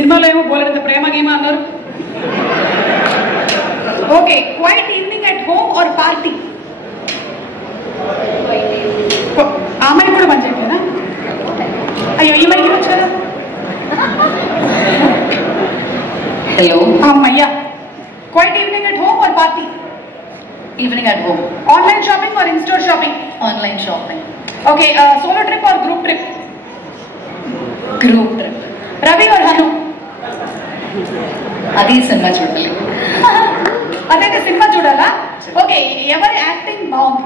సినిమాలో ఏమో బోలెడంత ప్రేమ గీమ అన్నారు. Okay, quiet evening at home or party? ఆ అమ్మాయి కూడా మంచి చెప్పానా? అయ్యో ఈ మైకి వచ్చు కదా. హలో అమ్మయ్యా. Quiet evening at home or party? Evening at home. Online shopping or in store shopping? Online shopping. Okay, solo trip or group trip? Group trip. Ravi or Hanu? అది సినిమా చూడాలి. అదైతే సినిమా చూడాలా? ఓకే, ఎవరి యాక్టింగ్ బాగుంది?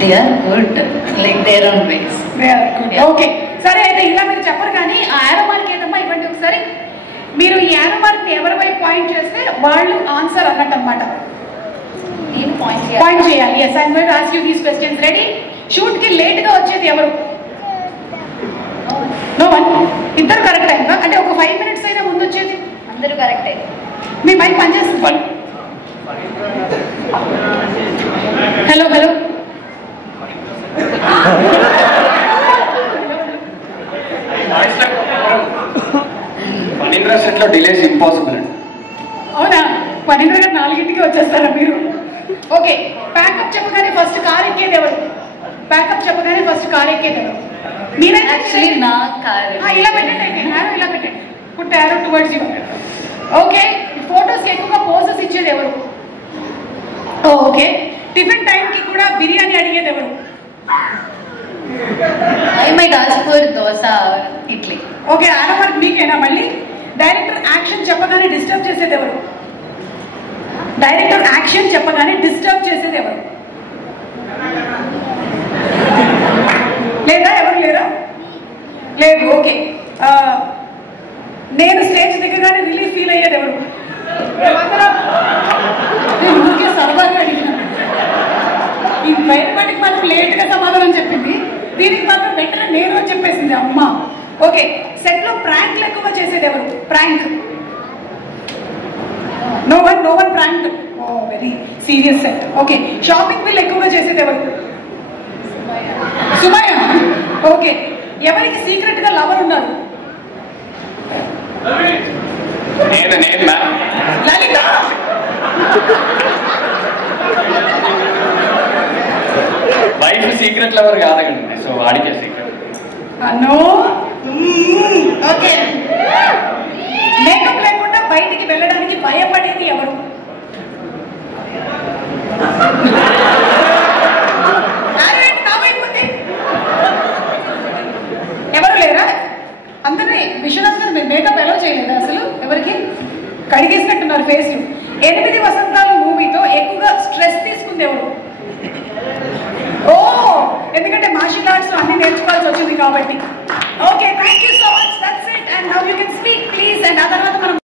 They are good, like their own ways. Okay, సరే అయితే ఇలా మీరు చెప్పరు కానీ ఆ యారో మార్క్ ఏదమ్మా ఇవ్వండి ఒకసారి. మీరు ఈ యారో మార్క్ ని ఎవరి వైపు పాయింట్ చేస్తే వాళ్ళు ఆన్సర్ అన్నట్టు అనమాట. పాయింట్ చేయాలి. yes, I am going to ask you these questions. Ready? Shoot కి లేట్ గా వచ్చేది ఎవరు? No one. ఇద్దరు కరెక్ట్ అయిందా? అంటే ఒక 5 minutes అయినా ముందు వచ్చేది? అందరూ కరెక్ట్ అయింది. మీ మైక్ పనిచేస్తుంది? Hello hello. ఫణీంద్ర సెట్ లో డిలేస్ ఇంపాసిబుల్ అండి. అవునా? ఫణీంద్ర గారు 4ంటికి వచ్చేస్తారా మీరు? ఓకే, ప్యాకప్ చెప్పగానే ఫస్ట్ కార్ ఎక్కేది ఎవరు? ప్యాకప్ చెప్పగానే ఫస్ట్ కార్ ఎక్కేది ఎవరు? మీరే యాక్చువల్లీ నా కార్. ఇలా పెట్టండి అయితే, యారో ఇలా పెట్టండి. Put arrow towards you. Okay, photos ఎక్కువగా పోజెస్ ఇచ్చేది ఎవరు? ఓకే, టిఫిన్ టైంకి కూడా బిర్యానీ అడిగేది ఎవరు? I might ask for dosa or idli. Okay, arrow mark మీకేనా మళ్ళీ? డైరెక్టర్ యాక్షన్ చెప్పగానే డిస్టర్బ్ చేసేది ఎవరు? డైరెక్టర్ యాక్షన్ చెప్పగానే డిస్టర్బ్ చేసేది ఎవరు? లేదా? ఎవరు లేరా? లేదు. ఓకే, నేను స్టేజ్ దిగగానే రిలీఫ్ ఫీల్ అయ్యేది ఎవరు? నేను సరదాగా అడిగిన. ఈ బయటపడికి మాత్రం లేట్ గా సమాధానం చెప్పింది, దీనికి మాత్రం వెంటనే నేను అని చెప్పేసింది అమ్మ. ఓకే, సెట్ లో ప్రాంక్లు ఎక్కువ చేసేది ఎవరు? Prank. No one prank. Oh very serious set. Okay, shopping bill ఎక్కువగా చేసేది ఎవరు? సుమయ్య. ఓకే, ఎవరికి సీక్రెట్ గా లవర్ ఉన్నారు? నేను ma'am. Lalitha. Wife secret lover కాదండి, సో వాడికే సీక్రెట్. నో. ఓకే, మేకప్ లేకుండా బయటికి వెళ్ళడానికి భయపడేది ఎవరు? ఎవరు లేరా? అందరినీ విశ్వనాథ్ గారు మీరు మేకప్ ఎలా చేయలేదా అసలు? ఎవరికి కడిగేసినట్టున్నారు ఫేస్. 8 వసంతాలు మూవీతో ఎక్కువగా స్ట్రెస్ తీసుకుంది ఎవరు? ఓ, ఎందుకంటే మార్షల్ ఆర్ట్స్ అన్ని నేర్చుకోవాల్సి వచ్చింది కాబట్టి.